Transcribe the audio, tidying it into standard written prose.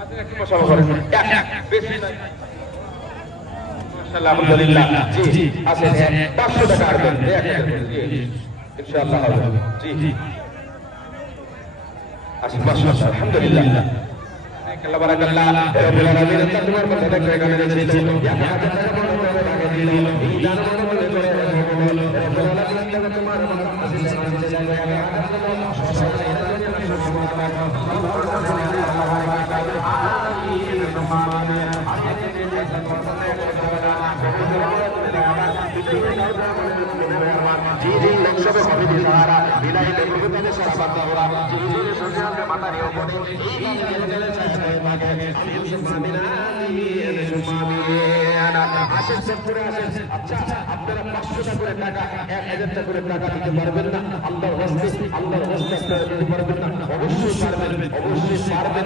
মাশাআল্লাহ আলহামদুলিল্লাহ জি আসেন 500 টাকা আর দেন ইনশাআল্লাহ হবে জি আসেন মাশাআল্লাহ আলহামদুলিল্লাহ আল্লাহ বারাকাল্লাহ রব্বুল আলামিন তোমার মধ্যে রেখে এখানে রেখেছে ইয়া হাজার টাকা বড় বড় টাকা দিল এই দান বড় করে রব্বুল আলামিন তোমার আপনারা 500 করে টাকা 1000 টাকা করে টাকা দিতে পারবেন না আল্লাহর রাস্তায় দিতে পারবেন না অবশ্যই পারবেন